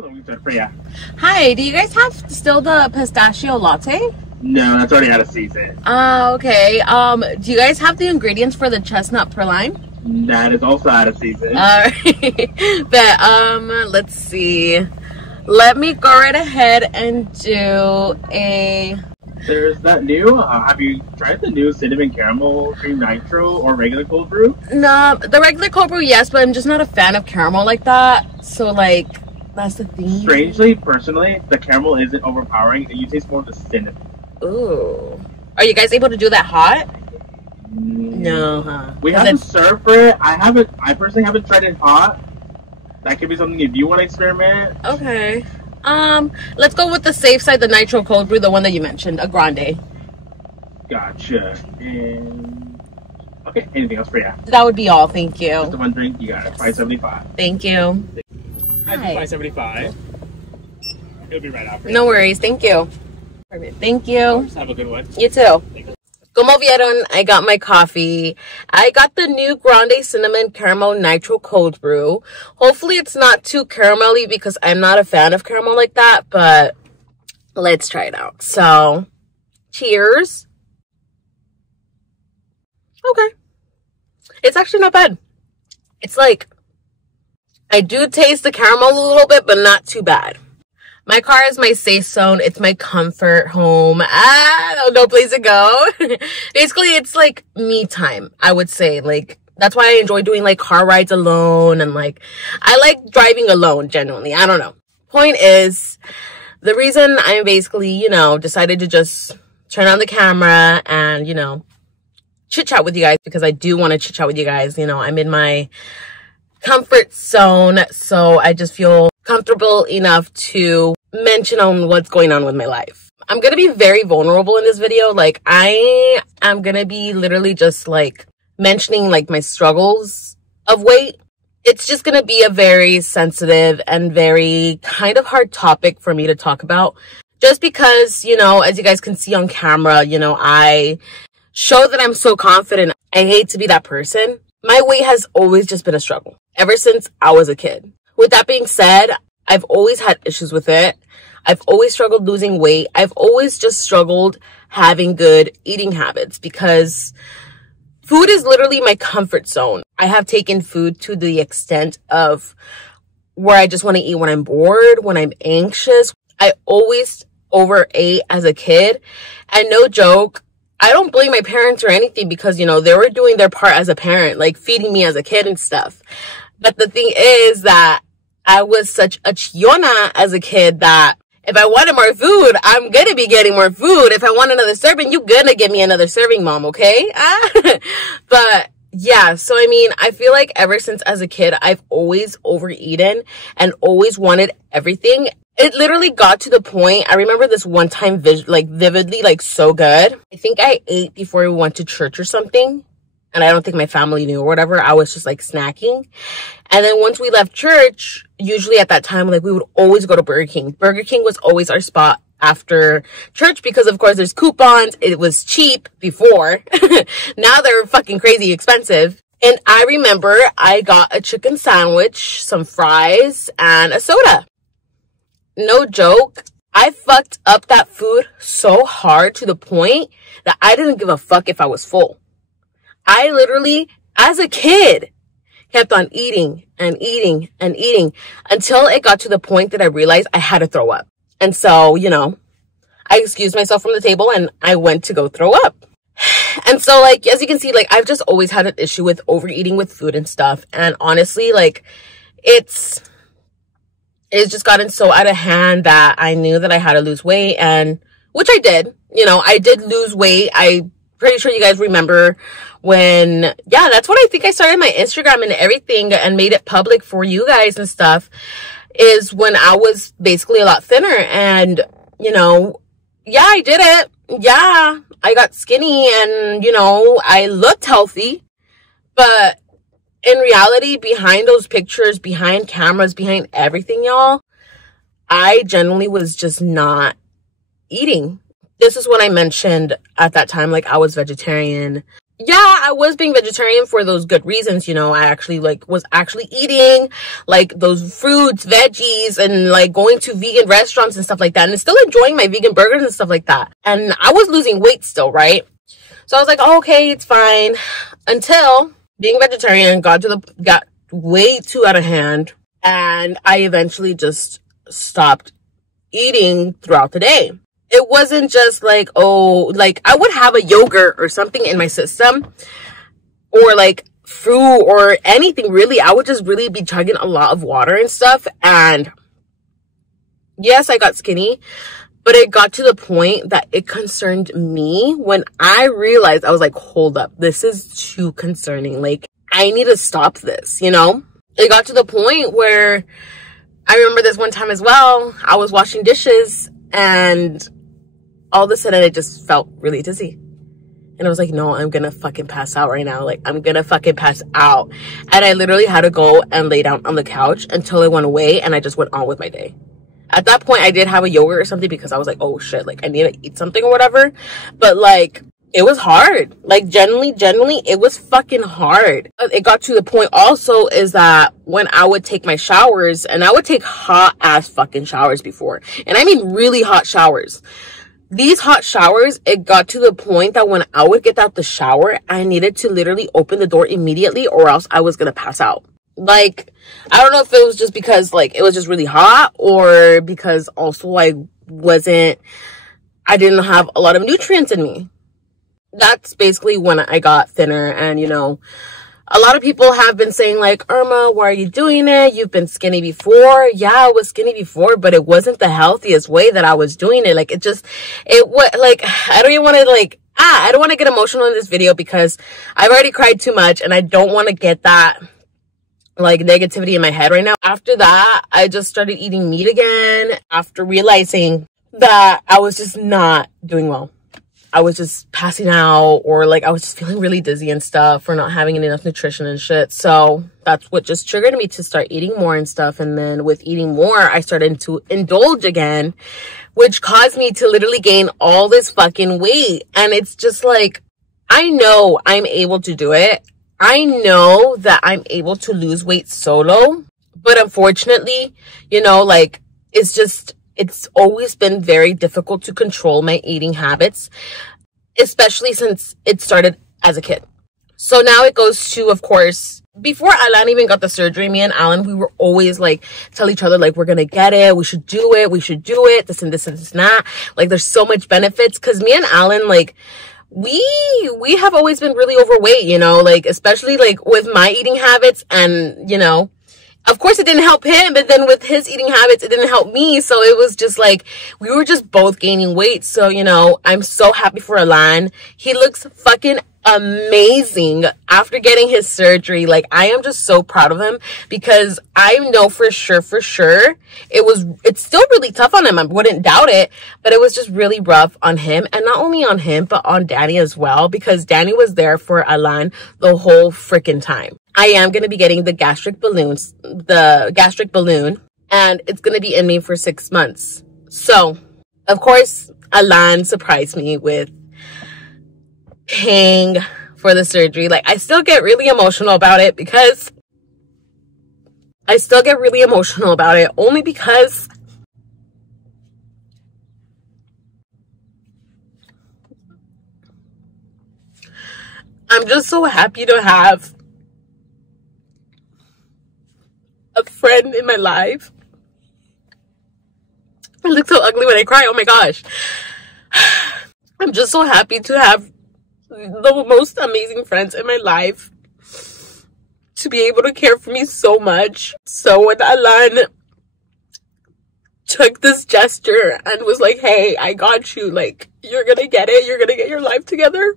Hello, Freya. Hi, do you guys have still the pistachio latte? No, that's already out of season. Okay. Do you guys have the ingredients for the chestnut praline? That is also out of season. Alright. But, let's see. Let me go right ahead and do a... There's that new, have you tried the new cinnamon caramel cream nitro or regular cold brew? No, the regular cold brew, yes, but I'm just not a fan of caramel like that. So, like, that's the thing. Strangely, personally, the caramel isn't overpowering and you taste more of the cinnamon. Ooh. Are you guys able to do that hot? No, huh? We haven't served for it. I personally haven't tried it hot. That could be something if you want to experiment. Okay. Let's go with the safe side, the nitro cold brew, the one that you mentioned, a grande. Gotcha. And okay, anything else for you? That would be all, thank you. Just the one drink, you got it. $5.75. Thank you. Hi. $5.75. It'll be right after. No worries, thank you. Perfect. Thank you. Have a good one. You too. Como vieron, I got my coffee. I got the new Grande Cinnamon Caramel Nitro Cold Brew. Hopefully it's not too caramelly because I'm not a fan of caramel like that, but let's try it out. So, cheers. Okay. It's actually not bad. It's like, I do taste the caramel a little bit, but not too bad. My car is my safe zone. It's my comfort home. No place to go. Basically, it's like me time, I would say. Like, that's why I enjoy doing like car rides alone. And like, I like driving alone, genuinely. I don't know. Point is, the reason I basically, you know, decided to just turn on the camera and, you know, chit chat with you guys, because I do want to chit chat with you guys. You know, I'm in my comfort zone. So I just feel comfortable enough to mention on what's going on with my life. I'm gonna be very vulnerable in this video. Like, I am gonna be literally just like mentioning like my struggles of weight. It's just gonna be a very sensitive and very kind of hard topic for me to talk about, just because, you know, as you guys can see on camera, you know, I show that I'm so confident. I hate to be that person. My weight has always just been a struggle ever since I was a kid. With that being said, I've always had issues with it. I've always struggled losing weight. I've always just struggled having good eating habits because food is literally my comfort zone. I have taken food to the extent of where I just want to eat when I'm bored, when I'm anxious. I always overate as a kid. And no joke, I don't blame my parents or anything because, you know, they were doing their part as a parent, like feeding me as a kid and stuff. But the thing is that I was such a chillona as a kid that if I wanted more food, I'm gonna be getting more food. If I want another serving, you gonna give me another serving, mom, okay? But yeah, so I mean, I feel like ever since as a kid, I've always overeaten and always wanted everything. It literally got to the point, I remember this one time vividly, like so good. I think I ate before we went to church or something. And I don't think my family knew or whatever. I was just like snacking. And then once we left church, usually at that time, like we would always go to Burger King. Burger King was always our spot after church because of course there's coupons. It was cheap before. Now they're fucking crazy expensive. And I remember I got a chicken sandwich, some fries, and a soda. No joke. I fucked up that food so hard to the point that I didn't give a fuck if I was full. I literally, as a kid, kept on eating and eating and eating until it got to the point that I realized I had to throw up. And so, you know, I excused myself from the table and I went to go throw up. And so, like, as you can see, like, I've just always had an issue with overeating with food and stuff. And honestly, like, it's just gotten so out of hand that I knew that I had to lose weight, and which I did. You know, I did lose weight. I'm pretty sure you guys remember when, yeah, that's when I think I started my Instagram and everything and made it public for you guys and stuff, is when I was basically a lot thinner. And, you know, yeah, I did it. Yeah, I got skinny and, you know, I looked healthy. But in reality, behind those pictures, behind cameras, behind everything, y'all, I genuinely was just not eating. This is when I mentioned at that time, like, I was vegetarian. yeah, I was being vegetarian for those good reasons, you know. I actually was actually eating like those fruits, veggies, and like going to vegan restaurants and stuff like that, and still enjoying my vegan burgers and stuff like that. And I was losing weight still, right? So I was like, oh, okay, it's fine. Until being vegetarian got way too out of hand, and I eventually just stopped eating throughout the day. It wasn't just like, oh, like I would have a yogurt or something in my system, or like fruit or anything really. I would just really be chugging a lot of water and stuff. And yes, I got skinny, but it got to the point that it concerned me when I realized, I was like, hold up, this is too concerning. Like, I need to stop this, you know? It got to the point where I remember this one time as well. I was washing dishes and all of a sudden I just felt really dizzy. And I was like, no, I'm gonna fucking pass out right now. Like, I'm gonna fucking pass out. And I literally had to go and lay down on the couch until it went away, and I just went on with my day. At that point, I did have a yogurt or something because I was like, oh shit, like I need to eat something or whatever. But like, it was hard. Like, genuinely, it was fucking hard. It got to the point also is that when I would take my showers, and I would take hot ass fucking showers before, and I mean really hot showers. These hot showers, it got to the point that when I would get out the shower, I needed to literally open the door immediately or else I was going to pass out. Like, I don't know if it was just because like it was just really hot, or because also I didn't have a lot of nutrients in me. That's basically when I got thinner. And, you know, a lot of people have been saying like, Irma, why are you doing it? You've been skinny before. Yeah, I was skinny before, but it wasn't the healthiest way that I was doing it. Like, I don't even want to like, I don't want to get emotional in this video because I've already cried too much and I don't want to get that like negativity in my head right now. After that, I just started eating meat again after realizing that I was just not doing well. I was just passing out, or like I was just feeling really dizzy and stuff for not having enough nutrition and shit. So that's what just triggered me to start eating more and stuff. And then with eating more, I started to indulge again, which caused me to literally gain all this fucking weight. And it's just like, I know I'm able to do it. I know that I'm able to lose weight solo, but unfortunately, you know, like it's always been very difficult to control my eating habits, especially since it started as a kid. So now it goes to, of course, before Alan even got the surgery, me and Alan, we were always like, tell each other, like, we're going to get it. We should do it. We should do it. This and this and this and that. Like, there's so much benefits. Cause me and Alan, like, we have always been really overweight, you know, like, especially like with my eating habits. And, you know, of course it didn't help him, but then with his eating habits, it didn't help me. So it was just like, we were just both gaining weight. So, you know, I'm so happy for Alan. He looks fucking amazing after getting his surgery. Like, I am just so proud of him because I know for sure it's still really tough on him. I wouldn't doubt it, but it was just really rough on him, and not only on him but on Danny as well, because Danny was there for Alan the whole freaking time. I am going to be getting the gastric balloon, and it's going to be in me for 6 months. So of course Alan surprised me with paying for the surgery. Like, I still get really emotional about it only because I'm just so happy to have a friend in my life. I look so ugly when I cry. Oh my gosh. I'm just so happy to have the most amazing friends in my life to be able to care for me so much. So when Alan took this gesture and was like, hey, I got you, like, you're gonna get it, you're gonna get your life together,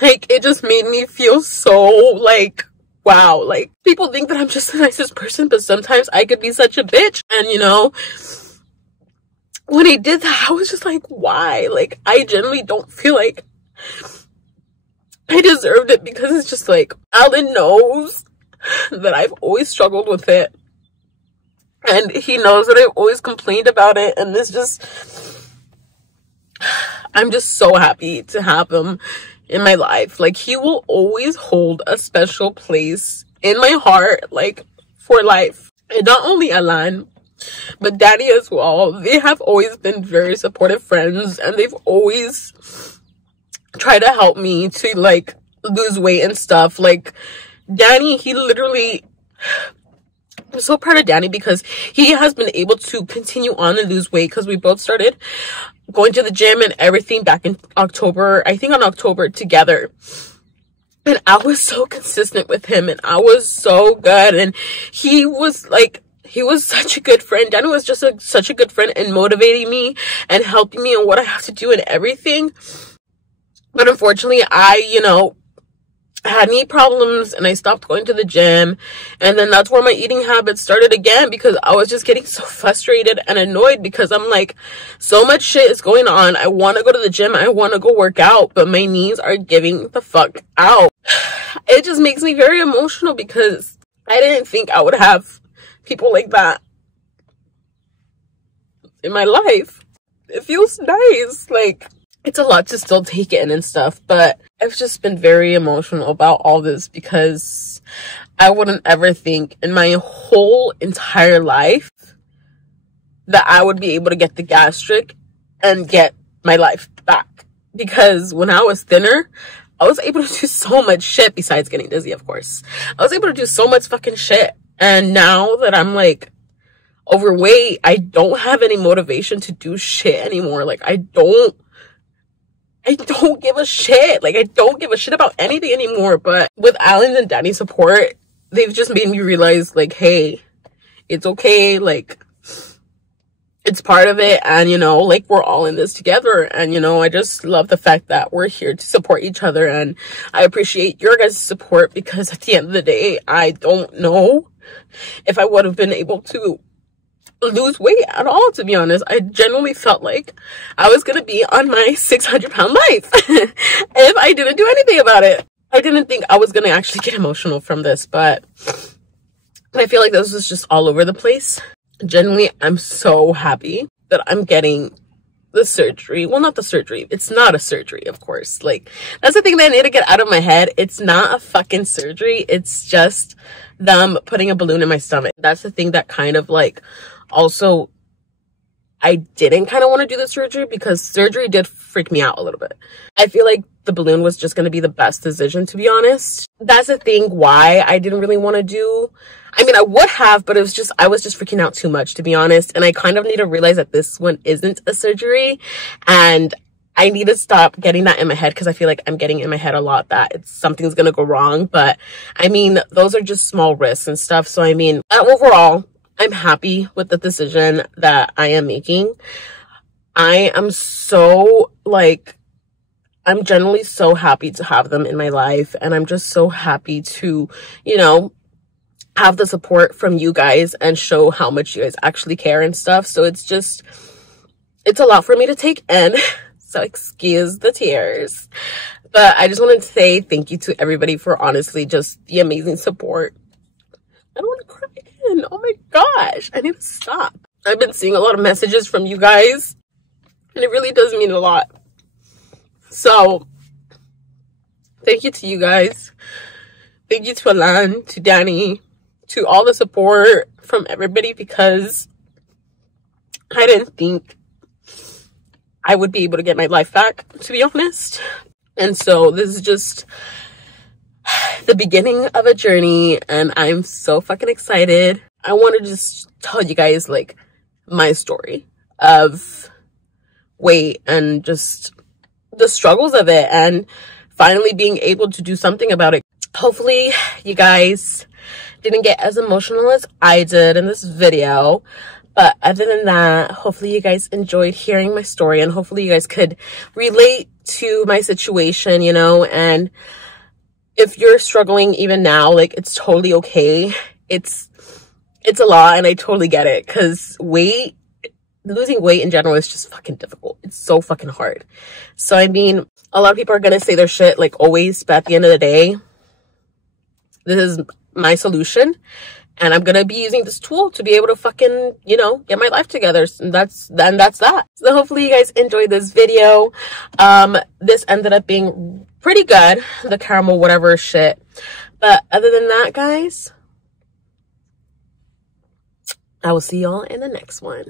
like, it just made me feel so like, wow. Like, people think that I'm just the nicest person, but sometimes I could be such a bitch. And, you know, when he did that, I was just like, why? Like, I genuinely don't feel like I deserved it, because it's just like, Alan knows that I've always struggled with it, and he knows that I've always complained about it, and it's just, I'm just so happy to have him in my life. Like, he will always hold a special place in my heart, like, for life. And not only Alan, but Danny as well. They have always been very supportive friends, and they've always tried to help me to, like, lose weight and stuff. Like, Danny, he literally... I'm so proud of Danny because he has been able to continue on and lose weight, because we both started going to the gym and everything back in October, I think on October, together. And I was so consistent with him, and I was so good, and he was such a good friend. Danny was just such a good friend and motivating me and helping me on what I have to do and everything. But unfortunately, I had knee problems and I stopped going to the gym, and then that's where my eating habits started again, because I was just getting so frustrated and annoyed, because I'm like, so much shit is going on. I want to go to the gym, I want to go work out, but my knees are giving the fuck out. It just makes me very emotional, because I didn't think I would have people like that in my life. It feels nice. Like, it's a lot to still take in and stuff, but I've just been very emotional about all this, because I wouldn't ever think in my whole entire life that I would be able to get the gastric and get my life back. Because when I was thinner, I was able to do so much shit, besides getting dizzy, of course. I was able to do so much fucking shit. And now that I'm, like, overweight, I don't have any motivation to do shit anymore. Like, I don't give a shit. Like, I don't give a shit about anything anymore. But with Alan and Danny's support, they've just made me realize, like, hey, it's okay. Like, it's part of it. And, like, we're all in this together. And, I just love the fact that we're here to support each other. And I appreciate your guys' support, because at the end of the day, I don't know if I would have been able to lose weight at all, to be honest. I genuinely felt like I was gonna be on my 600-pound life if I didn't do anything about it. I didn't think I was gonna actually get emotional from this, but I feel like this was just all over the place. Genuinely, I'm so happy that I'm getting the surgery. Well, not the surgery. It's not a surgery, of course. Like, that's the thing that I need to get out of my head. It's not a fucking surgery. It's just them putting a balloon in my stomach. That's the thing that kind of, like, also, I didn't kind of want to do the surgery, because surgery did freak me out a little bit. I feel like the balloon was just going to be the best decision, to be honest. That's the thing why I didn't really want to do. I mean, I would have, but I was just freaking out too much, to be honest. And I kind of need to realize that this one isn't a surgery, and I need to stop getting that in my head, because I feel like I'm getting in my head a lot that something's going to go wrong. But I mean, those are just small risks and stuff. So I mean, overall, I'm happy with the decision that I am making. I am so, like, I'm generally so happy to have them in my life. And I'm just so happy to, have the support from you guys and show how much you guys actually care and stuff. So it's a lot for me to take in. So excuse the tears. But I just wanted to say thank you to everybody for honestly just the amazing support. I don't want to cry again. Oh my gosh. I need to stop. I've been seeing a lot of messages from you guys, and it really does mean a lot. So thank you to you guys. Thank you to Alan, to Danny, to all the support from everybody, because I didn't think I would be able to get my life back, to be honest. And so this is just the beginning of a journey, and I'm so fucking excited. I want to just tell you guys, like, my story of weight and just the struggles of it, and finally being able to do something about it. Hopefully you guys didn't get as emotional as I did in this video. But other than that, hopefully you guys enjoyed hearing my story, and hopefully you guys could relate to my situation, and if you're struggling even now, like, it's totally okay. It's a lot, and I totally get it, because losing weight in general is just fucking difficult. It's so fucking hard. So, I mean, a lot of people are gonna say their shit, like, always, but at the end of the day, this is my solution, And I'm gonna be using this tool to be able to fucking, you know, get my life together. And that's that. So hopefully you guys enjoyed this video. This ended up being pretty good, the caramel whatever shit. But other than that, guys, I will see y'all in the next one.